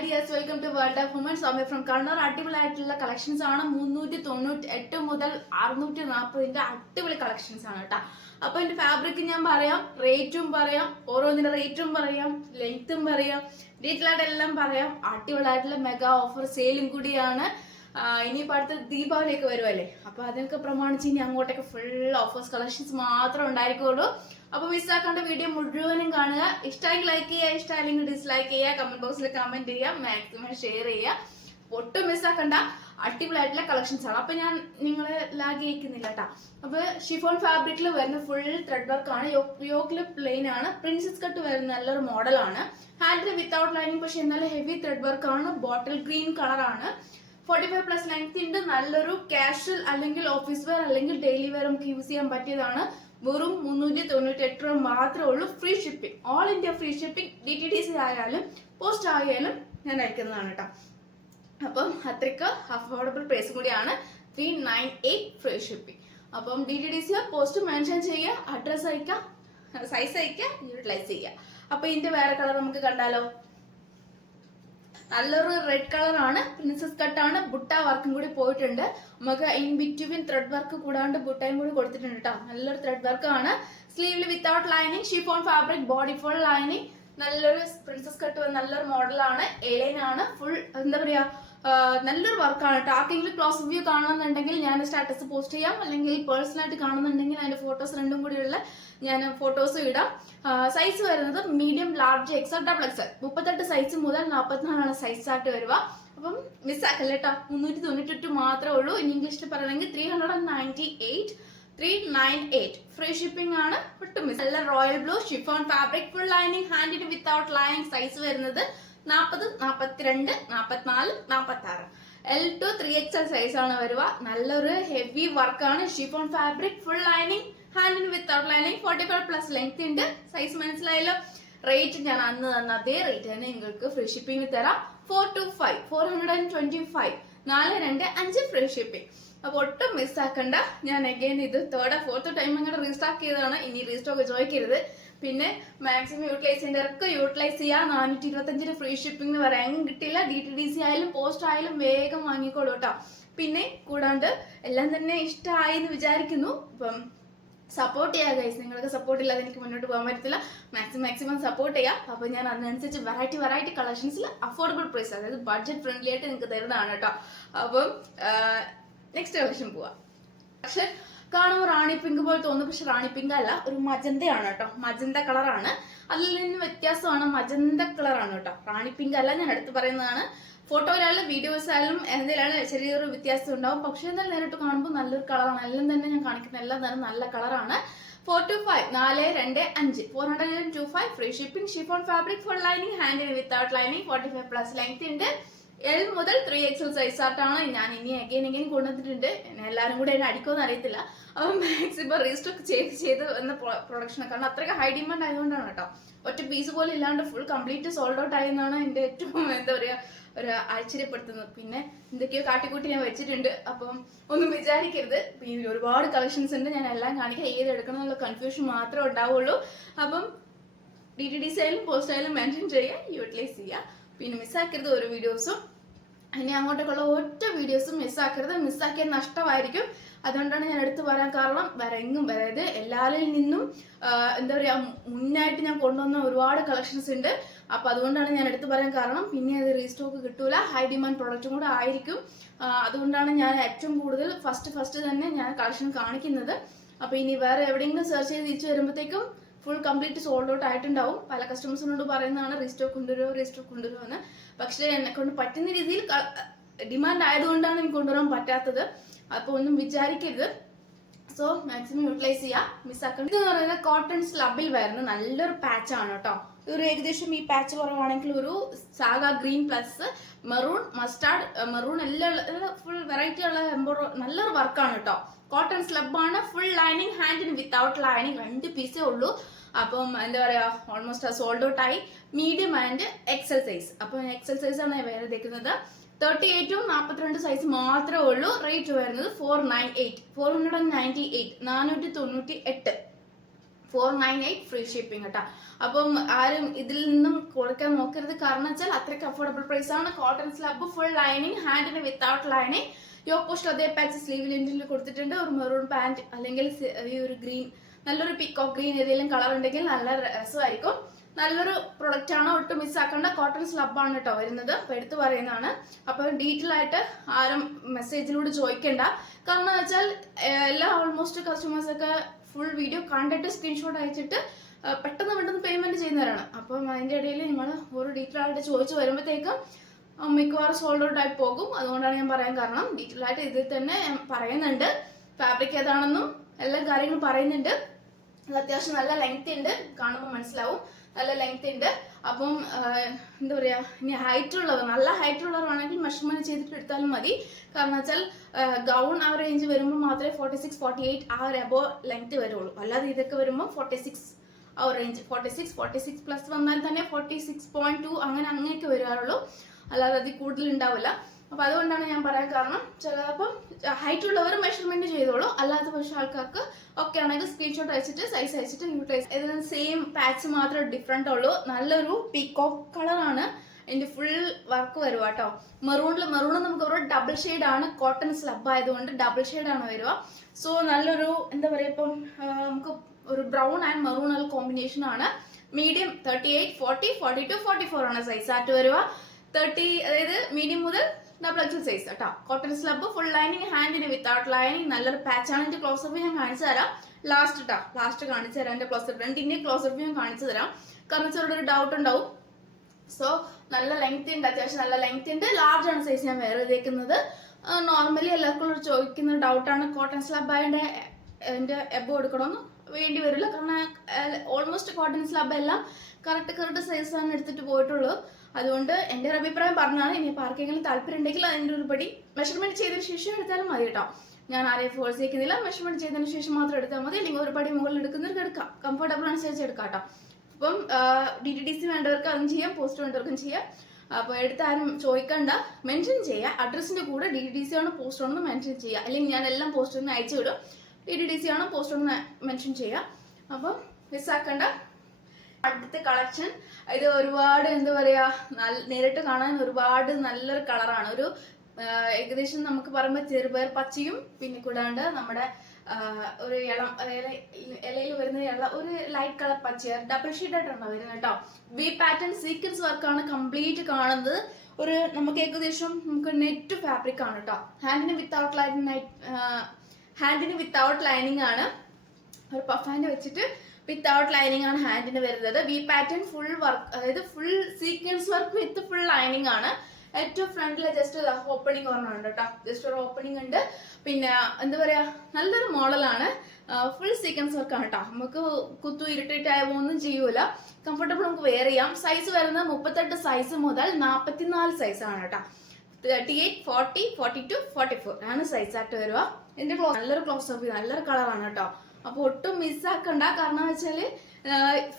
Hi dears, welcome to world of womens. Soumya from Kannur. അടിപൊളിയായിട്ടുള്ള collections ആണ്. 398 മുതൽ 640 അടിപൊളി കളക്ഷൻസ് ആണ് കേട്ടോ. അപ്പൊ എന്റെ ഫാബ്രിക് ഞാൻ പറയാം, റേറ്റും പറയാം, ഓരോന്നിന്റെ റേറ്റും പറയാം, ലെങ്ത്തും പറയാം, ഡീറ്റെയിൽ ആയിട്ട് എല്ലാം പറയാം. അടിപൊളിയായിട്ടുള്ള മെഗാ ഓഫർ സെയിലും കൂടിയാണ്. ഇനിയിപ്പോൾ അടുത്ത ദീപാവലിയൊക്കെ വരുമല്ലേ, അപ്പൊ അതിനൊക്കെ പ്രമാണിച്ച് ഇനി അങ്ങോട്ടൊക്കെ ഫുൾ ഓഫേഴ്സ് കളക്ഷൻസ് മാത്രമേ ഉണ്ടായിരിക്കുള്ളൂ. അപ്പൊ മിസ്സാക്കേണ്ട വീഡിയോ മുഴുവനും കാണുക. ഇഷ്ടമെങ്കിൽ ലൈക്ക് ചെയ്യുക, ഇഷ്ടമല്ലെങ്കിൽ ഡിസ്ലൈക്ക് ചെയ്യുക, കമന്റ് ബോക്സിൽ കമന്റ് ചെയ്യുക, മാക്സിമം ഷെയർ ചെയ്യുക. ഒട്ടും മിസ്സാക്കണ്ട, അടിപൊളിയായിട്ടുള്ള കളക്ഷൻസ് ആണ്. അപ്പൊ ഞാൻ നിങ്ങളെ ലാഗ് ചെയ്യിക്കുന്നില്ല കേട്ടോ. അപ്പൊ ഷിഫോൺ ഫാബ്രിക്കിൽ വരുന്ന ഫുൾ ത്രെഡ് വർക്ക് ആണ്. യോക്കില് പ്ലെയിൻ ആണ്. പ്രിൻസസ് കട്ട് വരുന്ന നല്ലൊരു മോഡലാണ്. ഹാൻഡിൽ വിത്തൗട്ട് ലൈനിങ്, പക്ഷെ എന്നാലും ഹെവി ത്രെഡ് വർക്ക് ആണ്. ബോട്ടിൽ ഗ്രീൻ കളർ ആണ്. 45+ ലെങ്ത് ഉണ്ട്. നല്ലൊരു കാഷ്വൽ അല്ലെങ്കിൽ ഓഫീസ് വെയർ അല്ലെങ്കിൽ ഡെയിലി വെയർ നമുക്ക് യൂസ് ചെയ്യാൻ പറ്റിയതാണ്. വെറും 398 രൂപ മാത്രമേ ഉള്ളൂ. Free shipping, all India free shipping. DTDC ആയാലും പോസ്റ്റ് ആയാലും ഞാൻ അയക്കുന്നതാണ് കേട്ടോ. അപ്പം അത്രയ്ക്ക് അഫോർഡബിൾ പ്രൈസ് കൂടിയാണ്. 398 ഫ്രീ ഷിപ്പിംഗ്. അപ്പം DTDC പോസ്റ്റ് മെൻഷൻ ചെയ്യുക, അഡ്രസ് അയക്കുക, സൈസ് അയക്കുക, യൂട്ടിലൈസ് ചെയ്യുക. അപ്പൊ ഇതിന്റെ വേറെ കളർ നമുക്ക് കണ്ടാലോ. നല്ലൊരു റെഡ് കളർ ആണ്. പ്രിൻസസ് കട്ടാണ്. ബുട്ട വർക്കും കൂടി പോയിട്ടുണ്ട്. നമുക്ക് ഇൻ ബിറ്റ്വീൻ ത്രെഡ് വർക്ക് കൂടാണ്ട് ബുട്ടയും കൂടി കൊടുത്തിട്ടുണ്ട് കേട്ടോ. നല്ലൊരു ത്രെഡ് വർക്ക് ആണ്. സ്ലീവില് without lining, chiffon fabric, body full lining. നല്ലൊരു പ്രിൻസസ് കട്ട് നല്ലൊരു മോഡലാണ്. എലൈൻ ആണ്. ഫുൾ എന്താ പറയാ, നല്ലൊരു വർക്കാണ് കേട്ടോ. ആർക്കെങ്കിലും ക്ലോസ് വ്യൂ കാണുന്നുണ്ടെങ്കിൽ ഞാൻ സ്റ്റാറ്റസ് പോസ്റ്റ് ചെയ്യാം, അല്ലെങ്കിൽ പേഴ്സണലായിട്ട് കാണുന്നുണ്ടെങ്കിൽ അതിന്റെ ഫോട്ടോസ് രണ്ടും കൂടിയുള്ള ഞാൻ ഫോട്ടോസ് ഇടാം. സൈസ് വരുന്നത് medium, large, XL, double XL. 38 size മുതൽ 44 സൈസ് ആയിട്ട് വരിക. അപ്പം മിസ്സാക്കല്ലേ കേട്ടോ. 398 മാത്രമേ ഉള്ളൂ. ഇനി ഇംഗ്ലീഷിൽ പറയണമെങ്കിൽ 398 ഫ്രീ ഷിപ്പിംഗ് ആണ്. ഒട്ടും മിസ്. നല്ല royal blue chiffon fabric, full lining, ഹാൻഡിന് വിത്തൗട്ട് ലൈനിങ്. സൈസ് വരുന്നത് 40, 42, 44, 46. L to 3XL സൈസ് ആണ് വരിക. നല്ലൊരു ഹെവി വർക്കാണ്. ഷിഫോൺ ഫാബ്രിക്, ഫുൾ ലൈനിങ്, ഹാൻഡിന് വിത്തൗട്ട് ലൈനിങ്. 45+ ലെങ്ത് ഉണ്ട്. സൈസ് മനസ്സിലായല്ലോ. റേറ്റ് ഞാൻ അന്ന് തന്ന അതേ റേറ്റ് തന്നെ നിങ്ങൾക്ക് ഫ്രീ ഷിപ്പിംഗ് തരാം. 425, 425, 425 ഫ്രീ ഷിപ്പിംഗ്. അപ്പൊ ഒട്ടും മിസ്സാക്കണ്ട. ഞാൻ അഗൈൻ ഇത് 3rd or 4th ടൈം അങ്ങനെ റീസ്റ്റോക്ക് ചെയ്തതാണ്. ഇനി റീസ്റ്റോക്ക് ചോദിക്കരുത്. പിന്നെ മാക്സിമം യൂട്ടിലൈസ് ചെയ്യേണ്ടവർക്ക് യൂട്ടിലൈസ് ചെയ്യാം. 425 ഫ്രീ ഷിപ്പിംഗ് എന്ന് പറയാൻ കിട്ടില്ല. DTDC ആയാലും പോസ്റ്റ് ആയാലും വേഗം വാങ്ങിക്കോളൂ കേട്ടോ. പിന്നെ കൂടാണ്ട് എല്ലാം തന്നെ ഇഷ്ടമായി എന്ന് വിചാരിക്കുന്നു. ഇപ്പം സപ്പോർട്ട് ചെയ്യുക ഗൈസ്. നിങ്ങൾക്ക് സപ്പോർട്ട് ഇല്ലാതെ എനിക്ക് മുന്നോട്ട് പോകാൻ പറ്റത്തില്ല. മാക്സിമം സപ്പോർട്ട് ചെയ്യുക. അപ്പൊ ഞാൻ അതിനനുസരിച്ച് വെറൈറ്റി കളക്ഷൻസിൽ അഫോർഡബിൾ പ്രൈസ്, അതായത് ബഡ്ജറ്റ് ഫ്രണ്ട്ലി ആയിട്ട് നിങ്ങൾക്ക് തരുന്നതാണ് കേട്ടോ. അപ്പം നെക്സ്റ്റ് കളക്ഷൻ പോവാം. പക്ഷെ കാണുമ്പോൾ റാണി പിങ്ക് പോലെ തോന്നും, പക്ഷെ റാണി പിങ്ക് അല്ല, ഒരു മജന്തയാണ് കേട്ടോ. മജന്ത കളറാണ്. അതിൽ നിന്ന് വ്യത്യാസമാണ്. മജന്ത കളറാണ് കേട്ടോ. റാണി പിങ്ക് അല്ല, ഞാൻ എടുത്ത് പറയുന്നതാണ്. ഫോട്ടോയിലായാലും വീഡിയോസായാലും എന്തെങ്കിലും ചെറിയൊരു വ്യത്യാസം ഉണ്ടാവും. പക്ഷെ എന്നാലും നേരിട്ട് കാണുമ്പോൾ നല്ലൊരു കളറാണ്. എല്ലാം തന്നെ ഞാൻ കാണിക്കുന്ന എല്ലാം തന്നെ നല്ല കളറാണ്. 425, 425, 425 free shipping. Chiffon fabric, full lining, ഹാൻഡിന് വിത്തൗട്ട് ലൈനിങ്. 45+ ലെങ്ത് ഉണ്ട്. L മുതൽ 3XL സൈസ് ആയിട്ടാണ് ഞാൻ ഇനി അഗൈൻ കൊണ്ടുവന്നിട്ടുണ്ട്. എല്ലാവരും കൂടെ എന്നെ അടിക്കുമെന്ന് അറിയത്തില്ല. അപ്പം മാക്സിമം റീസ്റ്റോക്ക് ചെയ്ത് എന്ന പ്രൊഡക്ഷൻ, കാരണം അത്രയ്ക്ക് ഹൈ ഡിമാൻഡ് ആയതുകൊണ്ടാണ് കേട്ടോ. ഒറ്റ പീസ് പോലും ഇല്ലാണ്ട് ഫുൾ കംപ്ലീറ്റ് സോൾഡ് ഔട്ട് ആയെന്നാണ് എൻ്റെ ഏറ്റവും എന്താ പറയുക ഒരു ആശ്ചര്യപ്പെടുത്തുന്നത്. പിന്നെ എന്തൊക്കെയോ കാട്ടിക്കൂട്ടി ഞാൻ വെച്ചിട്ടുണ്ട്. അപ്പം ഒന്നും വിചാരിക്കരുത്. പിന്നെ ഒരുപാട് കളക്ഷൻസ് ഉണ്ട്. ഞാൻ എല്ലാം കാണിക്കാം. ഏത് എടുക്കണം എന്നുള്ള കൺഫ്യൂഷൻ മാത്രമേ ഉണ്ടാവുള്ളൂ. അപ്പം DTDC ആയാലും പോസ്റ്റ് ആയാലും മെൻഷൻ ചെയ്യുക, യൂട്ടിലൈസ് ചെയ്യുക. പിന്നെ മിസ്സാക്കരുത് ഒരു വീഡിയോസും. ഇനി അങ്ങോട്ടേക്കുള്ള ഒറ്റ വീഡിയോസും മിസ്സാക്കരുത്. മിസ്സാക്കിയാൽ നഷ്ടമായിരിക്കും. അതുകൊണ്ടാണ് ഞാൻ എടുത്തു പറയാൻ കാരണം. എങ്ങും അതായത് എല്ലാവരിൽ നിന്നും എന്താ പറയാ മുന്നായിട്ട് ഞാൻ കൊണ്ടുവന്ന ഒരുപാട് കളക്ഷൻസ് ഉണ്ട്. അപ്പൊ അതുകൊണ്ടാണ് ഞാൻ എടുത്തു പറയാൻ കാരണം. പിന്നെ അത് റീസ്റ്റോക്ക് കിട്ടൂല. ഹൈ ഡിമാൻഡ് പ്രൊഡക്റ്റും കൂടെ ആയിരിക്കും. അതുകൊണ്ടാണ് ഞാൻ ഏറ്റവും കൂടുതൽ ഫസ്റ്റ് തന്നെ ഞാൻ കളക്ഷൻ കാണിക്കുന്നത്. അപ്പൊ ഇനി വേറെ എവിടെയെങ്കിലും സെർച്ച് ചെയ്ത് തിരിച്ചു വരുമ്പോഴത്തേക്കും ഫുൾ കംപ്ലീറ്റ് സോൾഡ് ഔട്ട് ആയിട്ടുണ്ടാവും. പല കസ്റ്റമേഴ്സിനോട് പറയുന്നതാണ് റീസ്റ്റോക്ക് കൊണ്ടുവരുമോ എന്ന്. പക്ഷെ എന്നെ കൊണ്ട് പറ്റുന്ന രീതിയിൽ ഡിമാൻഡ് ആയതുകൊണ്ടാണ് എനിക്ക് കൊണ്ടുവരാൻ പറ്റാത്തത്. അപ്പൊ ഒന്നും വിചാരിക്കരുത്. സോ മാക്സിമം യൂട്ടിലൈസ് ചെയ്യുക, മിസ്സാക്കണം. ഇതെന്ന് പറയുന്നത് കോട്ടൺ സ്ലബിൽ വരുന്ന നല്ലൊരു പാച്ച് ആണ് കേട്ടോ. ഒരു ഏകദേശം ഈ പാച്ച് കുറവാണെങ്കിൽ ഒരു sage green plus maroon, mustard, maroon എല്ലാം ഫുൾ വെറൈറ്റി ഉള്ള നല്ലൊരു വർക്കാണ് കേട്ടോ. കോട്ടൺ സ്ലബ് ആണ്. ഫുൾ ലൈനിങ്, ഹാൻഡിന് വിത്തൗട്ട് ലൈനിങ്. 2 പീസേ ഉള്ളൂ. അപ്പം എന്താ പറയാ ഓൾമോസ്റ്റ് സോൾഡ് ഔട്ട് ആയി. Medium and XL size. അപ്പം എക്സൽ സൈസ് ആണ് വേറെ എടുക്കുന്നത്. 38ഉം 42 സൈസ് മാത്രമേ ഉള്ളൂ. റേറ്റ് വരുന്നത് 498, 498, 498 498 ഫ്രീ ഷിപ്പിംഗ് കേട്ടോ. അപ്പം ആരും ഇതിൽ നിന്നും കൊടുക്കാൻ നോക്കരുത്, കാരണം വെച്ചാൽ അത്രയ്ക്ക് അഫോർഡബിൾ പ്രൈസ് ആണ്. കോട്ടൺ സ്ലബ്, ഫുൾ ലൈനിങ്, ഹാൻഡിന് വിത്തൗട്ട് ലൈനിങ്, യോക്ക് പോസ്റ്റ് അതേ പാച്ച് സ്ലീവ് ലെന്റിൽ കൊടുത്തിട്ടുണ്ട്. ഒരു മെറൂൺ പാന്റ് അല്ലെങ്കിൽ ഈ ഒരു ഗ്രീൻ, നല്ലൊരു പീക്കോക്ക് ഗ്രീൻ ഏതെങ്കിലും കളർ ഉണ്ടെങ്കിൽ നല്ല രസമായിരിക്കും. നല്ലൊരു പ്രൊഡക്റ്റ് ആണ്, ഒട്ടും മിസ്സാക്കേണ്ട. കോട്ടൺ സ്ലബ് ആണ് കേട്ടോ വരുന്നത്, അപ്പൊ എടുത്തു പറയുന്നതാണ്. അപ്പൊ ഡീറ്റെയിൽ ആയിട്ട് ആരും മെസ്സേജിലൂടെ ചോദിക്കണ്ട, കാരണം വെച്ചാൽ എല്ലാ ഓൾമോസ്റ്റ് കസ്റ്റമേഴ്സ് ഒക്കെ ഫുൾ വീഡിയോ കണ്ടിട്ട് സ്ക്രീൻഷോട്ട് അയച്ചിട്ട് പെട്ടെന്ന് പേയ്മെന്റ് ചെയ്യുന്നവരാണ്. അപ്പം അതിന്റെ ഇടയിൽ നിങ്ങൾ ഒരു ഡീറ്റെയിൽ ആയിട്ട് ചോദിച്ചു വരുമ്പോഴത്തേക്കും മിക്കവാറും സോൾഡ് ഔട്ട് ആയി പോകും. അതുകൊണ്ടാണ് ഞാൻ പറയാൻ കാരണം. ഡീറ്റെയിൽ ആയിട്ട് ഇതിൽ തന്നെ പറയുന്നുണ്ട്, ഫാബ്രിക് ഏതാണെന്നും എല്ലാ കാര്യങ്ങളും പറയുന്നുണ്ട്. അത് അത്യാവശ്യം നല്ല ലെങ്ത് ഉണ്ട്, കാണുമ്പോൾ മനസ്സിലാവും നല്ല ലെങ്ത് ഉണ്ട്. അപ്പം എന്താ പറയാ, ഇനി ഹൈറ്റ് ഉള്ളവർ, നല്ല ഹൈറ്റ് ഉള്ളവരാണെങ്കിൽ മെഷർമെന്റ് ചെയ്തിട്ട് എടുത്താലും മതി. കാരണം വെച്ചാൽ ഗൗൺ ആ റേഞ്ച് വരുമ്പോൾ മാത്രമേ 46, 48 ആ ഒരു എബോ ലെങ്ത് വരുള്ളൂ. അല്ലാതെ ഇതൊക്കെ വരുമ്പോൾ 46 ആ റേഞ്ച്, 46 പ്ലസ് വന്നാൽ തന്നെ 46.2 അങ്ങനെയൊക്കെ വരാറുള്ളൂ, അല്ലാതെ അതിൽ കൂടുതൽ ഉണ്ടാവില്ല. അപ്പൊ അതുകൊണ്ടാണ് ഞാൻ പറയാൻ കാരണം. ചിലപ്പം ഹൈറ്റ് ഉള്ളവർ മെഷർമെന്റ് ചെയ്തോളൂ, അല്ലാത്ത പക്ഷെ ആൾക്കാർക്ക് ഒക്കെ ആണെങ്കിൽ സ്ക്രീൻഷോട്ട് അയച്ചിട്ട് സൈസ് അയച്ചിട്ട് യൂട്ടിലൈസ്. ഇതിന് സെയിം പാച്ച് മാത്രമേ ഡിഫറെന്റ് ഉള്ളൂ. നല്ലൊരു പീകോക്ക് കളറാണ്, ഇതിന്റെ ഫുൾ വർക്ക് വരുക കേട്ടോ. മെറൂൺ നമുക്ക് ഒരു ഡബിൾ ഷെയ്ഡ് ആണ്, കോട്ടൺ സ്ലബ് ആയതുകൊണ്ട് ഡബിൾ ഷെയ്ഡ് ആണ് വരിക. സോ നല്ലൊരു എന്താ പറയാ, ഇപ്പം നമുക്ക് ഒരു ബ്രൗൺ ആൻഡ് മെറൂൺ കോമ്പിനേഷൻ ആണ്. മീഡിയം 38, 40, 42, 44 ആണ് സൈസ് ആയിട്ട് വരിക. 30 അതായത് മീഡിയം മുതൽ ഡബിൾ എക്സൽ സൈസ് കേട്ടോ. കോട്ടൺ സ്ലബ്, ഫുൾ ലൈനിങ്, ഹാൻഡിന് വിത്തൗട്ട് ലൈനിങ്, നല്ലൊരു പാച്ച് ആണ്. ഇതിന്റെ ക്ലോസപ്പ് ഞാൻ കാണിച്ചു തരാം ലാസ്റ്റ് കാണിച്ചു തരാം. എന്റെ ക്ലോസപ്പ് രണ്ടിന്റെ ക്ലോസപ്പ് ഞാൻ കാണിച്ചു തരാം, കാരണം ചെറിയൊരു ഡൗട്ട് ഉണ്ടാവും. സോ നല്ല ലെങ്ത് ഉണ്ട്, അത്യാവശ്യം നല്ല ലെങ്ത് ഉണ്ട്. ലാർജ് ആണ് സൈസ് ഞാൻ വേറെ ചെയ്തേക്കുന്നത്. നോർമലി എല്ലാവർക്കും ചോദിക്കുന്ന ഡൗട്ടാണ്, കോട്ടൺ സ്ലബ് ആയതിന്റെ എന്റെ എബോ എടുക്കണമെന്ന് വേണ്ടി വരില്ല, കാരണം ഓൾമോസ്റ്റ് കോട്ടൺ സ്ലബ് എല്ലാം കറക്റ്റ് സൈസ് ആണ് എടുത്തിട്ട് പോയിട്ടുള്ളൂ. അതുകൊണ്ട് എൻ്റെ ഒരു അഭിപ്രായം പറഞ്ഞാണ്. ഇനി ആർക്കെങ്കിലും താല്പര്യം ഉണ്ടെങ്കിൽ അതിൻ്റെ ഒരു പടി മെഷർമെന്റ് ചെയ്തതിന് ശേഷം എടുത്താലും മതി കേട്ടോ. ഞാൻ ആരെയും ഫോഴ്സ് ചെയ്യുന്നില്ല, മെഷർമെന്റ് ചെയ്തതിന് ശേഷം മാത്രം എടുത്താൽ മതി. അല്ലെങ്കിൽ ഒരു പടി മുകളിൽ എടുക്കുന്നവർക്ക് എടുക്കാം, കംഫർട്ടബിൾ അനുസരിച്ച് എടുക്കാം കേട്ടോ. അപ്പം DTDC വേണ്ടവർക്ക് അതും ചെയ്യാം, പോസ്റ്റ് വേണ്ടവർക്കും ചെയ്യാം. അപ്പോൾ എടുത്താരും ചോദിക്കണ്ട, മെൻഷൻ ചെയ്യുക. അഡ്രസ്സിന്റെ കൂടെ DTDC ആണോ പോസ്റ്റ് ആണോ മെൻഷൻ ചെയ്യുക, അല്ലെങ്കിൽ ഞാൻ എല്ലാം പോസ്റ്റ് ഒന്ന് അയച്ചു വിടും. DTDC ആണോ പോസ്റ്റ് ഒന്ന് മെൻഷൻ ചെയ്യുക. അപ്പം മിസ്സാക്കണ്ട. അടുത്ത കളക്ഷൻ ഇത് ഒരുപാട് എന്താ പറയാ, നേരിട്ട് കാണാൻ ഒരുപാട് നല്ലൊരു കളറാണ്. ഒരു ഏകദേശം നമുക്ക് പറയുമ്പോൾ ചെറുപയർ പച്ചയും പിന്നെ കൂടാണ്ട് നമ്മുടെ ഒരു ഇളം ഇലയിൽ വരുന്ന ഒരു ലൈറ്റ് കളർ പച്ച ഡബിൾ ഷെയ്ഡ് ആയിട്ടാണ് വരുന്നത് കേട്ടോ. വി പാറ്റേൺ സീക്വൻസ് വർക്കാണ് കംപ്ലീറ്റ് കാണുന്നത്. ഒരു നമുക്ക് ഏകദേശം നമുക്ക് നെറ്റ് ഫാബ്രിക് ആണ് കേട്ടോ. ഹാൻഡിന് വിത്തൗട്ട് ലൈനിങ് ആണ്. ഒരു പഫ് ഹാൻഡ് വെച്ചിട്ട് വിത്തൗട്ട് ലൈനിങ് ആണ് ഹാൻഡിന് വരുന്നത്. വി പാറ്റേൺ ഫുൾ വർക്ക്, അതായത് full sequence work with full lining ആണ്. ഏറ്റവും ഫ്രണ്ടില് ജസ്റ്റ് ഓപ്പണിംഗ് ഒരെണ്ണം ഉണ്ട് കേട്ടോ, ജസ്റ്റ് ഒരു ഓപ്പണിംഗ് ഉണ്ട്. പിന്നെ എന്താ പറയാ, നല്ലൊരു മോഡലാണ്. ഫുൾ സീക്വൻസ് വർക്ക് ആണ് കേട്ടോ. നമുക്ക് കുത്തു ഇറിറ്റേറ്റ് ആയ ഒന്നും ചെയ്യൂല, കംഫർട്ടബിൾ നമുക്ക് വെയർ ചെയ്യാം. സൈസ് വരുന്നത് 38 സൈസ് മുതൽ 44 സൈസ് ആണ് കേട്ടോ. 38, 40, 42, 44 ആണ് സൈസ് ആയിട്ട് വരിക. ഇതിന്റെ നല്ലൊരു ക്ലോസ് അപ്പ്, നല്ലൊരു കളറാണ് കേട്ടോ. അപ്പൊ ഒട്ടും മിസ്സാക്കണ്ട, കാരണം വെച്ചാല്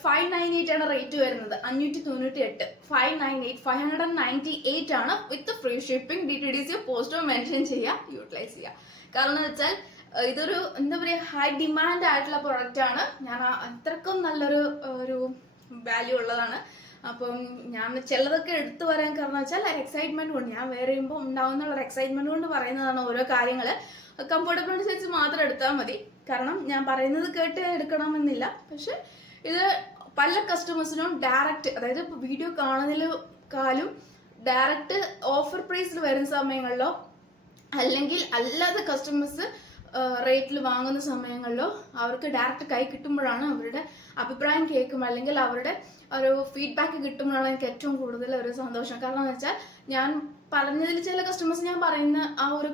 598 ആണ് റേറ്റ് വരുന്നത്, 598. 598 ആണ് വിത്ത് ഫ്രീ ഷിപ്പിംഗ്. DTDC പോസ്റ്റോ മെൻഷൻ ചെയ്യുക, യൂട്ടിലൈസ് ചെയ്യുക. കാരണം എന്ന് വെച്ചാൽ ഇതൊരു എന്താ പറയാ, ഹൈ ഡിമാൻഡ് ആയിട്ടുള്ള പ്രൊഡക്റ്റ് ആണ്. ഞാൻ അത്രക്കും നല്ലൊരു വാല്യൂ ഉള്ളതാണ്. അപ്പം ഞാൻ ചിലതൊക്കെ എടുത്തു പറയാൻ കാരണം വെച്ചാൽ എക്സൈറ്റ്മെന്റ് കൊണ്ട്, ഞാൻ വേറെ ചെയ്യുമ്പോൾ ഉണ്ടാവുന്ന ഒരു എക്സൈറ്റ്മെന്റ് കൊണ്ട് പറയുന്നതാണ് ഓരോ കാര്യങ്ങള്. കംഫർട്ടബിൾ അനുസരിച്ച് മാത്രം എടുത്താൽ മതി, കാരണം ഞാൻ പറയുന്നത് കേട്ട് എടുക്കണമെന്നില്ല. പക്ഷെ ഇത് പല കസ്റ്റമേഴ്സിനും ഡയറക്റ്റ്, അതായത് ഇപ്പൊ വീഡിയോ കാണുന്നതിലും ഡയറക്റ്റ് ഓഫർ പ്രൈസിൽ വരുന്ന സമയങ്ങളിലോ അല്ലെങ്കിൽ അല്ലാതെ കസ്റ്റമേഴ്സ് റേറ്റിൽ വാങ്ങുന്ന സമയങ്ങളിലോ അവർക്ക് ഡയറക്റ്റ് കൈ കിട്ടുമ്പോഴാണ് അവരുടെ അഭിപ്രായം കേൾക്കും, അല്ലെങ്കിൽ അവരുടെ ഒരു ഫീഡ്ബാക്ക് കിട്ടുമ്പോഴാണ് എനിക്ക് ഏറ്റവും കൂടുതൽ ഒരു സന്തോഷം. കാരണം എന്ന് വെച്ചാൽ ഞാൻ പറഞ്ഞതിൽ ചില കസ്റ്റമേഴ്സ് ഞാൻ പറയുന്ന ആ ഒരു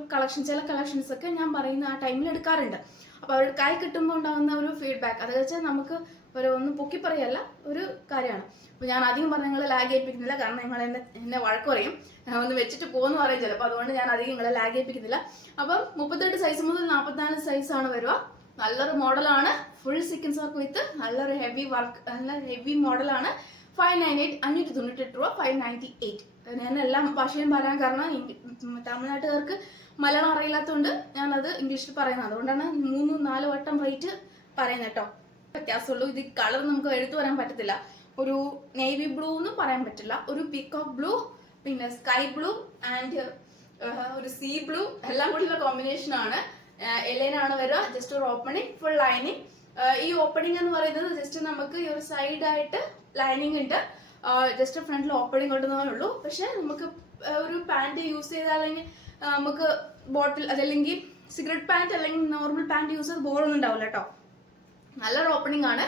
ചില കളക്ഷൻസ് ഒക്കെ ഞാൻ പറയുന്ന ആ ടൈമിൽ എടുക്കാറുണ്ട്. അപ്പൊ അവരുടെ കൈ കിട്ടുമ്പോൾ ഉണ്ടാകുന്ന ഒരു ഫീഡ്ബാക്ക്, അത് വെച്ചാൽ നമുക്ക് ഒന്നും പൊക്കി പറയല്ല, ഒരു കാര്യമാണ്. അപ്പൊ ഞാൻ അധികം പറഞ്ഞ നിങ്ങളെ ലാഗ് ഏൽപ്പിക്കുന്നില്ല, കാരണം നിങ്ങൾ എന്നെ വഴക്ക് പറയും, ഒന്ന് വെച്ചിട്ട് പോകുന്നു പറയും ചിലപ്പോൾ. അതുകൊണ്ട് ഞാൻ അധികം നിങ്ങളെ ലാഗ് ഏൽപ്പിക്കുന്നില്ല. അപ്പം 38 സൈസ് മുതൽ 44 സൈസ് ആണ് വരിക. നല്ലൊരു മോഡലാണ്, ഫുൾ സീക്വൻസ് വർക്ക് വിത്ത് നല്ലൊരു ഹെവി വർക്ക്, നല്ല ഹെവി മോഡലാണ്. 598, 598 രൂപ. 598. ഞാൻ എല്ലാ ഭാഷയും പറയാൻ കാരണം തമിഴ്നാട്ടുകാർക്ക് മലയാളം അറിയില്ലാത്തതുകൊണ്ട് ഞാനത് ഇംഗ്ലീഷിൽ പറയുന്നത്, അതുകൊണ്ടാണ് 3-4 വട്ടം റേറ്റ് പറയുന്നത് കേട്ടോ. വ്യത്യാസമുള്ളൂ. ഇത് കളർ നമുക്ക് എടുത്തു വരാൻ പറ്റത്തില്ല. ഒരു നേവി ബ്ലൂ എന്നും പറയാൻ പറ്റില്ല, ഒരു പീകോക്ക് ബ്ലൂ, പിന്നെ സ്കൈ ബ്ലൂ ആൻഡ് ഒരു സീ ബ്ലൂ എല്ലാം കൂടിയുള്ള കോമ്പിനേഷൻ ആണ്. എലൈനാണ് വരിക. ജസ്റ്റ് ഒരു ഓപ്പണിംഗ്, ഫുൾ ലൈനിങ്. ഈ ഓപ്പണിംഗ് എന്ന് പറയുന്നത് ജസ്റ്റ് നമുക്ക് ഈ ഒരു സൈഡായിട്ട് ലൈനിങ് ഉണ്ട്, ജസ്റ്റ് ഫ്രണ്ടിൽ ഓപ്പണിംഗ് കൊണ്ടുവന്നേ ഉള്ളൂ. പക്ഷെ നമുക്ക് ഒരു പാന്റ് യൂസ് ചെയ്താൽ അല്ലെങ്കിൽ നമുക്ക് ബോട്ടിൽ അതല്ലെങ്കിൽ സിഗരറ്റ് പാന്റ് അല്ലെങ്കിൽ നോർമൽ പാന്റ് യൂസ് ചെയ്ത് ബോറൊന്നും ഉണ്ടാവില്ല കേട്ടോ. നല്ലൊരു ഓപ്പണിംഗ് ആണ്.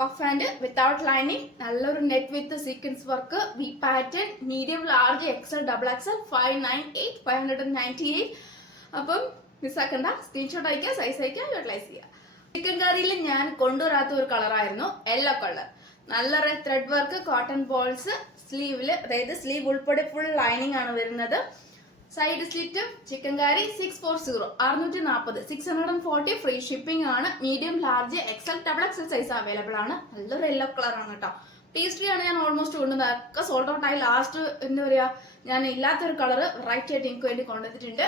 പഫ് ആൻഡ് വിത്തൗട്ട് ലൈനിങ്, നല്ലൊരു net with sequence work, V pattern, medium, large, XL, double XL, 598, 598. അപ്പം മിസ്സാക്കണ്ട, സ്ക്രീൻഷോട്ട് അയക്കുക, സൈസ് അയക്കുക, യൂട്ടിലൈസ് ചെയ്യുക. ചിക്കൻ കറിയിൽ ഞാൻ കൊണ്ടുവരാത്ത ഒരു കളറായിരുന്നു യെല്ലോ കളർ. നല്ലൊരു ത്രെഡ് വർക്ക്, കോട്ടൺ ബോൾസ്, സ്ലീവില് അതായത് സ്ലീവ് ഉൾപ്പെടെ ഫുൾ ലൈനിങ് ആണ് വരുന്നത്. Side slit chicken curry 640, 640, 640 free shipping ആണ്. Medium, large, XL, double XL size available ആണ്. നല്ലൊരു യെല്ലോ കളർ ആണ് കേട്ടോ. ടേസ്റ്റി ആണ്. ഞാൻ ഓൾമോസ്റ്റ് കൊണ്ടുവന്നത് ഒക്കെ സോൾഡ് ഔട്ട് ആയി. ലാസ്റ്റ് എന്താ പറയാ, ഞാൻ ഇല്ലാത്തൊരു കളർ റൈറ്റ് ആയിട്ട് എനിക്ക് വേണ്ടി കൊണ്ടുവന്നിട്ടുണ്ട്.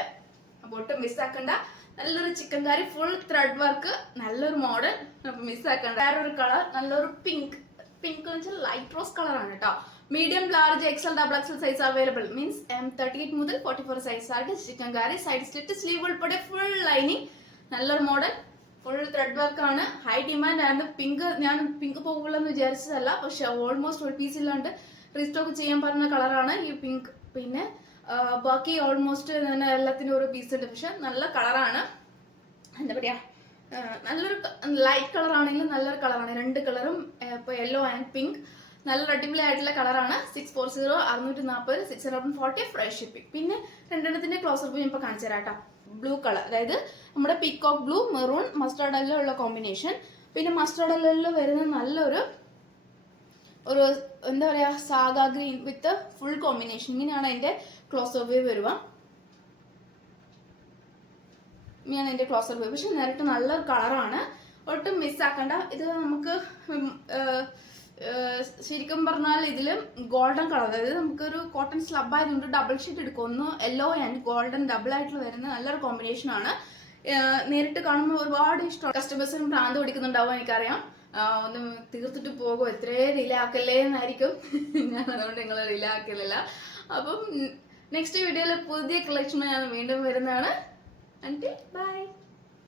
അപ്പൊ ഒട്ടും മിസ്സാക്കണ്ട. നല്ലൊരു ചിക്കൻ കറി, ഫുൾ ത്രെഡ് വർക്ക്, നല്ലൊരു മോഡൽ. അപ്പൊ മിസ്സാക്കണ്ട. വേറൊരു കളർ, നല്ലൊരു പിങ്ക് എന്ന് വെച്ചാൽ ലൈറ്റ് റോസ് കളർ ആണ് കേട്ടോ. Medium, large, XL, double XL size available. Means M38 മുതൽ 44 സൈസ് ആയിട്ട് chicken curry. Side slit, sleeve ഉൾപ്പെടെ ഫുൾ ലൈനിങ്, നല്ലൊരു മോഡൽ, ഫുൾ ത്രെഡ് വർക്ക് ആണ്. ഹൈ ഡിമാൻഡ് ആണ്. പിങ്ക് ഞാൻ പിങ്ക് പോകുള്ളെന്ന് വിചാരിച്ചതല്ല, പക്ഷെ ഓൾമോസ്റ്റ് ഒരു പീസ് ഇല്ലാണ്ട് റീസ്റ്റോക്ക് ചെയ്യാൻ പറഞ്ഞ കളറാണ് ഈ പിങ്ക്. പിന്നെ ബാക്കി ഓൾമോസ്റ്റ് എല്ലാത്തിനും ഒരു പീസ് ഉണ്ട്. പക്ഷെ നല്ല കളറാണ്. എന്താ പറയാ, നല്ലൊരു ലൈറ്റ് കളർ ആണെങ്കിലും നല്ലൊരു കളറാണ്. രണ്ട് കളറും ഇപ്പൊ യെല്ലോ ആൻഡ് പിങ്ക് നല്ല അടിപൊളി ആയിട്ടുള്ള കളറാണ്. 640, 640, 640 ഫ്രഷ് ഷിപ്പിംഗ്. പിന്നെ രണ്ടെണ്ണത്തിന്റെ ക്ലോസർ വ്യൂ ഇപ്പൊ കാണിച്ചു തരാം കേട്ടോ. ബ്ലൂ കളർ, അതായത് നമ്മുടെ peacock blue, maroon, mustard yellow ഉള്ള കോമ്പിനേഷൻ. പിന്നെ മസ്റ്റർഡ് യെല്ലോ വരുന്ന നല്ലൊരു എന്താ പറയാ, saga green with full combination. ഇങ്ങനെയാണ് അതിന്റെ ക്ലോസർ വ്യൂ വരുക. ഇങ്ങനെയാണ് അതിന്റെ ക്ലോസർ വ്യൂ. പക്ഷെ നേരിട്ട് നല്ലൊരു കളറാണ്, ഒട്ടും മിസ്സാക്കണ്ട. ഇത് നമുക്ക് ശരിക്കും പറഞ്ഞാൽ ഇതിലും ഗോൾഡൻ കളർ, അതായത് നമുക്കൊരു കോട്ടൺ സ്ലബ് ആയതുകൊണ്ട് ഡബിൾ ഷീറ്റ് എടുക്കും. ഒന്ന് യെല്ലോ ആൻഡ് ഗോൾഡൻ ഡബിൾ ആയിട്ട് വരുന്ന നല്ലൊരു കോമ്പിനേഷൻ ആണ്. നേരിട്ട് കാണുമ്പോൾ ഒരുപാട് ഇഷ്ടം. കസ്റ്റമേഴ്സിനും ഭ്രാന്ത് പിടിക്കുന്നുണ്ടാവും എനിക്കറിയാം. ഒന്ന് തീർത്തിട്ട് പോകും, എത്രേ ഡിലേ ആക്കല്ലേ എന്നായിരിക്കും. ഞാൻ അതുകൊണ്ട് നിങ്ങൾ ഡിലേ ആക്കലില്ല. അപ്പം നെക്സ്റ്റ് വീഡിയോയിൽ പുതിയ കളക്ഷൻ ഞാൻ വീണ്ടും വരുന്നതാണ്. ബൈ.